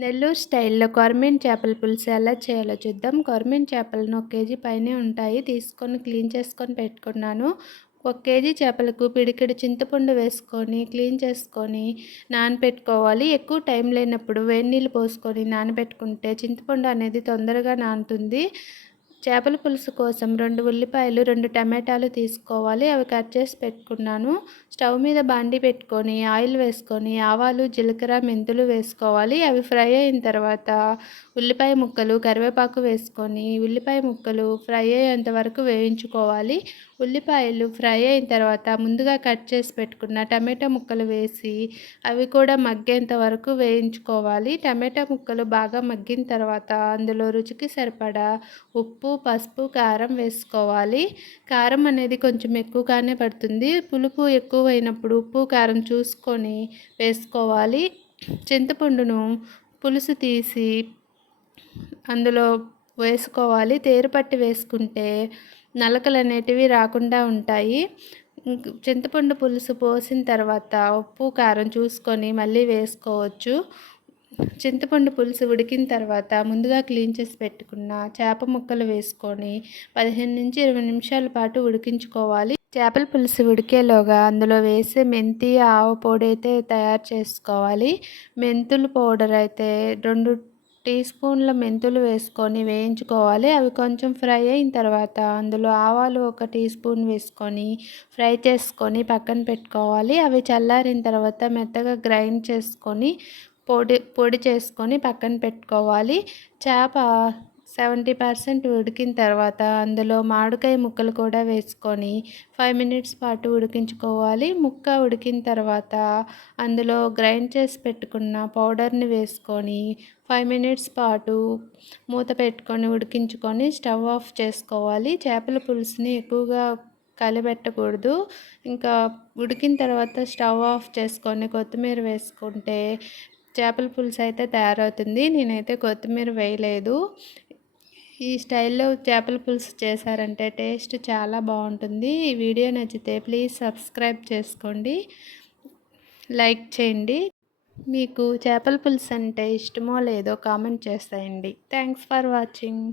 నెల్లూరు స్టైల్‌లో కొరమీను చేపల పులుసు ఎలా చేయాలో చూద్దాం. కొరమీను చేపలను 1 కేజీ పైనే ఉంటాయి. తీసుకొని క్లీన్ చేసుకొని పెట్టుకున్నాను. 1 కేజీ చేపలకు పిడికెడు చింతపండు వేసుకొని క్లీన్ చేసుకొని నానబెట్టుకోవాలి. ఎక్కువ టైం లేనప్పుడు వేడి నీళ్ళు పోసుకొని నానబెట్టుకుంటే చింతపండు అనేది తొందరగా నానుతుంది. చేపల పులుసు కోసం 2 ఉల్లిపాయలు, 2 టమాటాలు తీసుకోవాలి. అవి కట్ చేసి పెట్టుకున్నాను. స్టవ్ మీద బాండీ పెట్టుకొని ఆయిల్ వేసుకొని ఆవాలు, జీలకర్ర, మెంతులు వేసుకోవాలి. అవి ఫ్రై అయిన తర్వాత ఉల్లిపాయ ముక్కలు, కరివేపాకు వేసుకొని ఉల్లిపాయ ముక్కలు ఫ్రై అయ్యేంత వరకు వేయించుకోవాలి. ఉల్లిపాయలు ఫ్రై అయిన తర్వాత ముందుగా కట్ చేసి పెట్టుకున్న టమాటా ముక్కలు వేసి అవి కూడా మగ్గేంత వరకు వేయించుకోవాలి. టమాటా ముక్కలు బాగా మగ్గిన తర్వాత అందులో రుచికి సరిపడా ఉప్పు, పసుపు, కారం వేసుకోవాలి. కారం అనేది కొంచెం ఎక్కువగానే పడుతుంది. పులుపు ఎక్కువైనప్పుడు ఉప్పు, కారం చూసుకొని వేసుకోవాలి. చింతపండును పులుసు తీసి అందులో వేసుకోవాలి. తేరుపట్టి వేసుకుంటే నలకలు అనేటివి రాకుండా ఉంటాయి. చింతపండు పులుసు పోసిన తర్వాత ఉప్పు, కారం చూసుకొని మళ్ళీ వేసుకోవచ్చు. చింతపండు పులుసు ఉడికిన తర్వాత ముందుగా క్లీన్ చేసి పెట్టుకున్న చేప ముక్కలు వేసుకొని 15-20 నిమిషాల పాటు ఉడికించుకోవాలి. చేపల పులుసు ఉడికేలోగా అందులో వేసే మెంతి, ఆవ పొడి అయితే తయారు చేసుకోవాలి. మెంతుల పౌడర్ అయితే 2 టీ స్పూన్ల మెంతులు వేసుకొని వేయించుకోవాలి. అవి కొంచెం ఫ్రై అయిన తర్వాత అందులో ఆవాలు 1 టీ స్పూన్ వేసుకొని ఫ్రై చేసుకొని పక్కన పెట్టుకోవాలి. అవి చల్లారిన తర్వాత మెత్తగా గ్రైండ్ చేసుకొని పొడి చేసుకొని పక్కన పెట్టుకోవాలి. చేప 70% ఉడికిన తర్వాత అందులో మామిడికాయ ముక్కలు కూడా వేసుకొని 5 మినిట్స్ పాటు ఉడికించుకోవాలి. ముక్క ఉడికిన తర్వాత అందులో గ్రైండ్ చేసి పెట్టుకున్న పౌడర్ని వేసుకొని 5 మినిట్స్ పాటు మూత పెట్టుకొని ఉడికించుకొని స్టవ్ ఆఫ్ చేసుకోవాలి. చేపల పులుసుని ఎక్కువగా కలిపెట్టకూడదు. ఇంకా ఉడికిన తర్వాత స్టవ్ ఆఫ్ చేసుకొని కొత్తిమీర వేసుకుంటే చేపల పులుసు అయితే తయారవుతుంది. నేనైతే కొత్తిమీర వేయలేదు. ఈ స్టైల్లో చేపల పులుసు చేశారంటే టేస్ట్ చాలా బాగుంటుంది. ఈ వీడియో నచ్చితే ప్లీజ్ సబ్స్క్రైబ్ చేసుకోండి, లైక్ చేయండి. మీకు చేపల పులుసు అంటే ఇష్టమో లేదో కామెంట్ చేసేయండి. Thanks for watching.